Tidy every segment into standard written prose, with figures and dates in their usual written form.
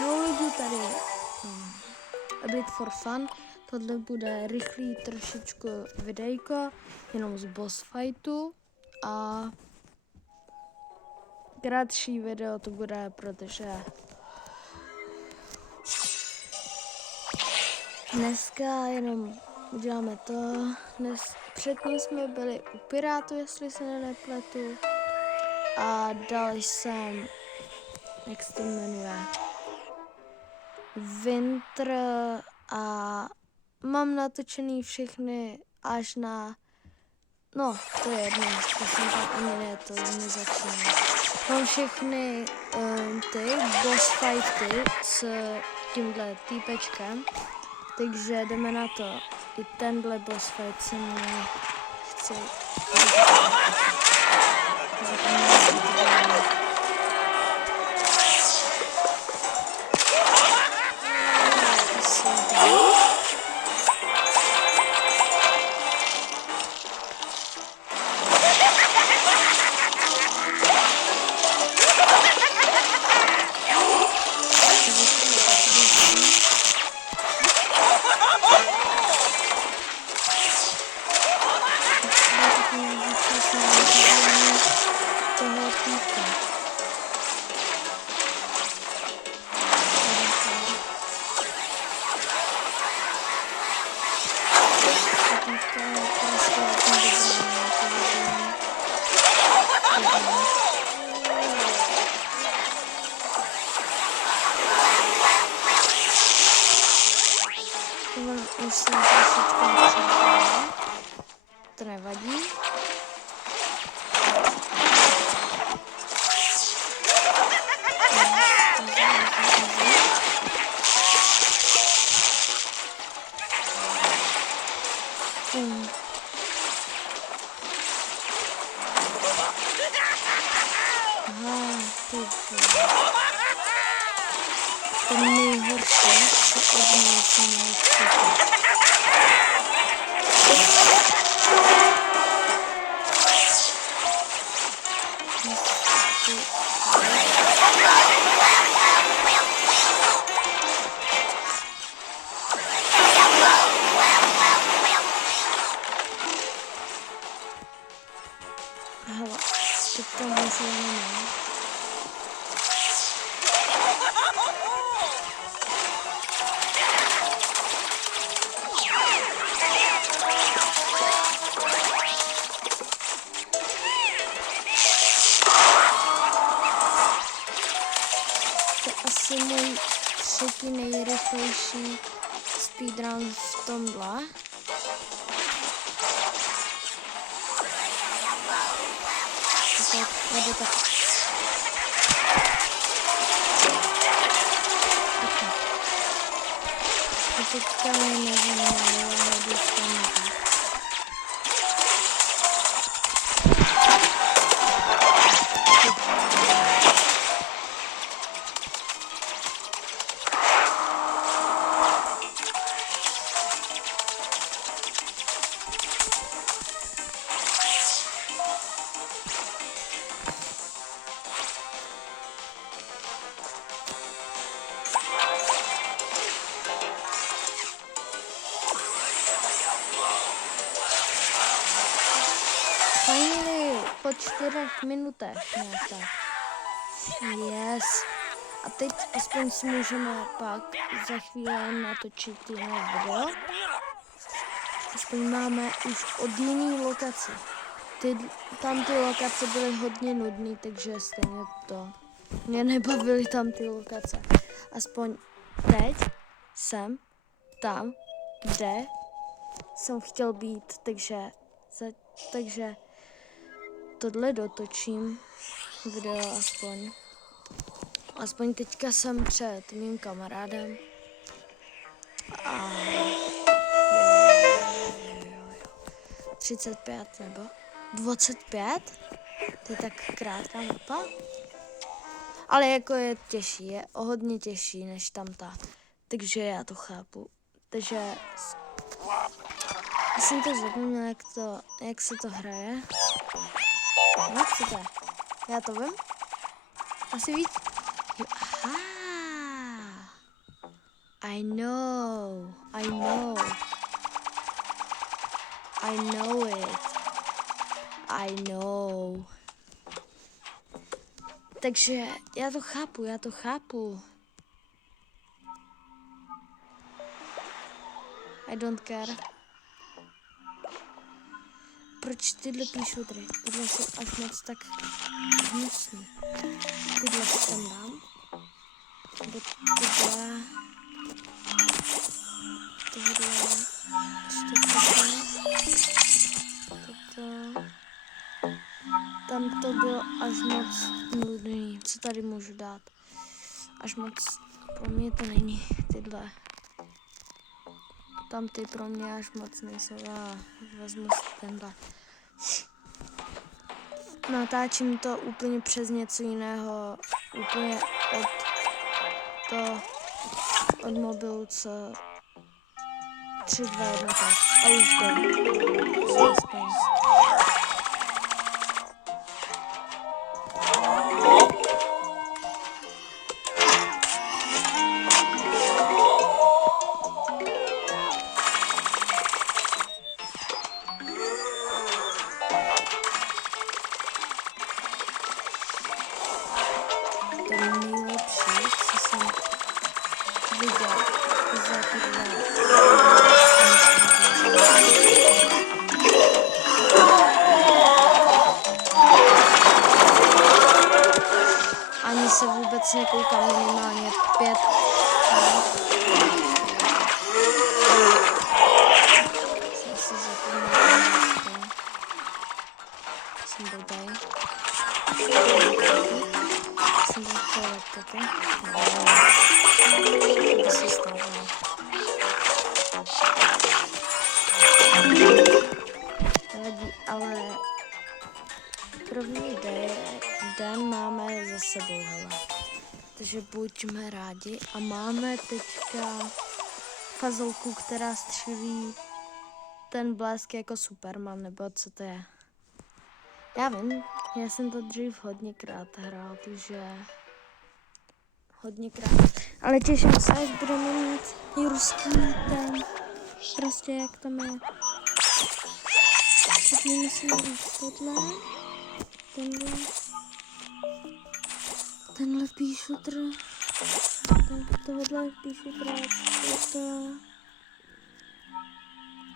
Čau lidi, tady A Bit for Fun. Tohle bude rychlý trošičku videjko, jenom z boss fightu a kratší video to bude, protože dneska jenom uděláme to. Předtím jsme byli u Pirátu, jestli se nepletu, a dal jsem, jak se to jmenuje, Winter, a mám natočený všechny až na, no to je jedno, to jsem tam ani ne, to nezačíná. Mám všechny ty boss fighty s tímhle týpečkem, takže jdeme na to. I tenhle boss fight se mě chci to nevadí. To nejhorší, co od něj se mohu přijít. Hele, teď to můžu jenom. Asi můj třetí nejrychlejší speedrun v tomhle. Nebo tak. A teďka nevím, po 4 minutách nějak. Yes. A teď aspoň si můžeme pak za chvíli natočit jiné video. Aspoň máme už od jiný lokace. Tam ty lokace byly hodně nudný, takže stejně to mě nebavily tam ty lokace. Aspoň teď jsem tam, kde jsem chtěl být, takže tohle dotočím video aspoň. Aspoň teďka jsem před mým kamarádem. A 35 nebo 25? To je tak krátká mapa. Ale jako je těžší, je o hodně těžší než tamta. Takže já to chápu. Takže já jsem to zapomněl, jak se to hraje. No, co to je? Já to vím? Asi víc? Jo, aha. I know. I know. I know it. I know. Takže já to chápu. I don't care. Proč tyhle píšutry? Tyhle jsou až moc tak hnusný. Tyhle si tam dám. Nebo tyhle. Ještě toto. Tam to bylo až moc nudný. Co tady můžu dát? Až moc, pro mě to není tyhle. Tam ty pro mě až moc nejsou a vezmu si tenhle. Natáčím to úplně přes něco jiného, úplně od mobilu, co 3, 2, 1, tak. A už to. To je nejlepší, co jsem viděl za tyhle. Ani se vůbec nekoukám, minimálně 5 jsem si zapomněl. Jsem blbej. Jsem dostala toto. To se stává. Nevadí, ale první den máme za sebou, hele. Takže buďme rádi. A máme teďka fazolku, která střílí ten blesk jako Superman, nebo co to je. Já vím, já jsem to dřív hodněkrát hrál, takže hodněkrát. Ale těším se, až budeme mít i ruský ten, prostě jak tam je. Podívejme si tohle, tenhle píšutr, tohle píšutr, toto.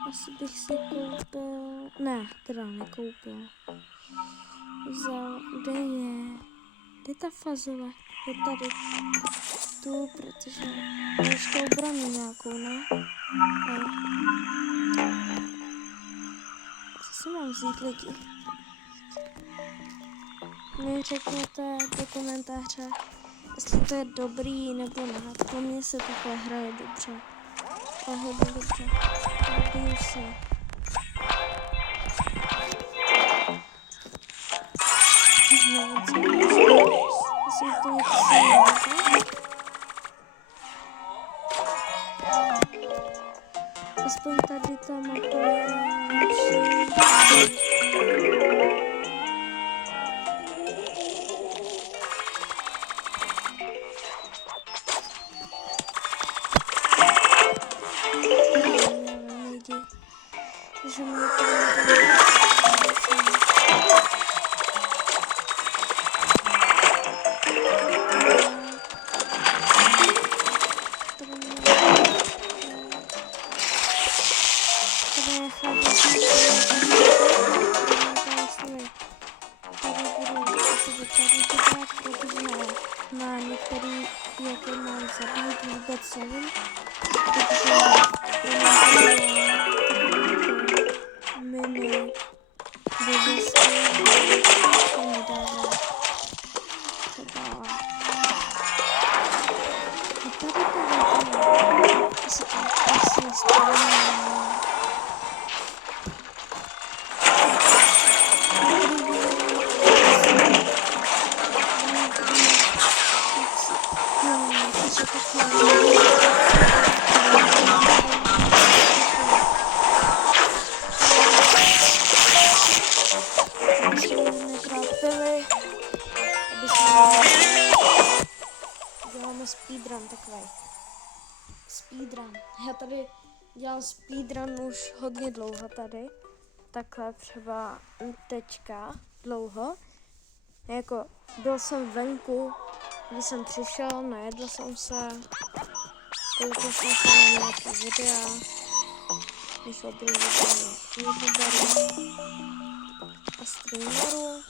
Asi bych si koupil, ne, teda nekoupil. Vzal, kde je ta fazole, je tady tu, protože ještě obranu nějakou, ne? Co si mám vzít, lidi? Mě řekněte do komentáře, jestli to je dobrý nebo ne. Po mně se takhle hraje dobře. A hodně dobře. Zabiju se. Asi to něco jiného. Aspoň tady ta mapa je lepší. Že mě to na některý, jak je mám zabít, vůbec nevím, takže mini vůbec to nedává třeba a tady asi správně. Děláme speedrun takový. speedrun. Já tady dělám speedrun už hodně dlouho tady. Takhle třeba teďka dlouho. Jako byl jsem venku, když jsem přišel, najedl jsem se, koukal jsem se na nějaký videa, když oblíbených youtuberů a streamerů.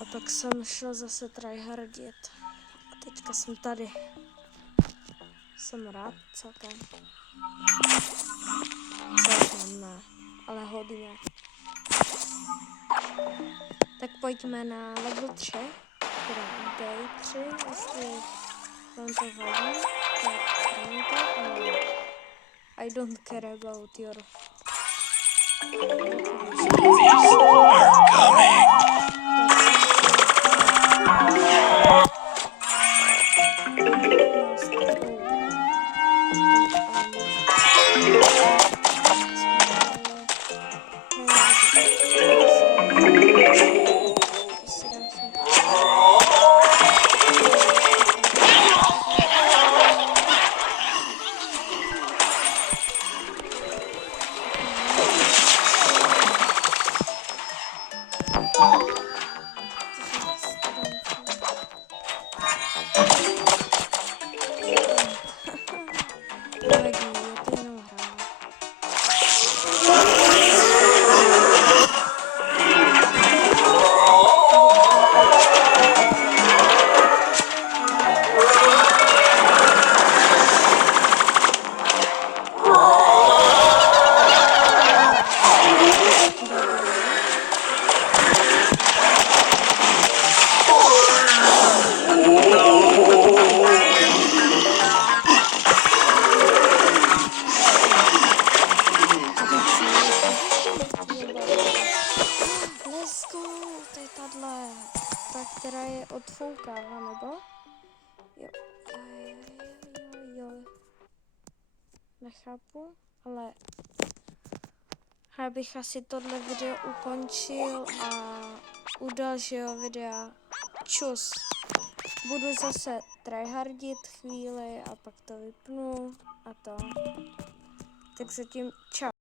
A pak jsem šel zase tryhardit. A teďka jsem tady. Jsem rád celkem. Celkem ne, ale hodně. Tak pojďme na level 3, teda day 3, jestli vám to vadí, tak to, ale I don't care about your... Která je odfoukává, nebo? Jo. Nechápu, ale já bych asi tohle video ukončil a u dalšího videa čus. Budu zase tryhardit chvíli a pak to vypnu a to. Tak zatím čau.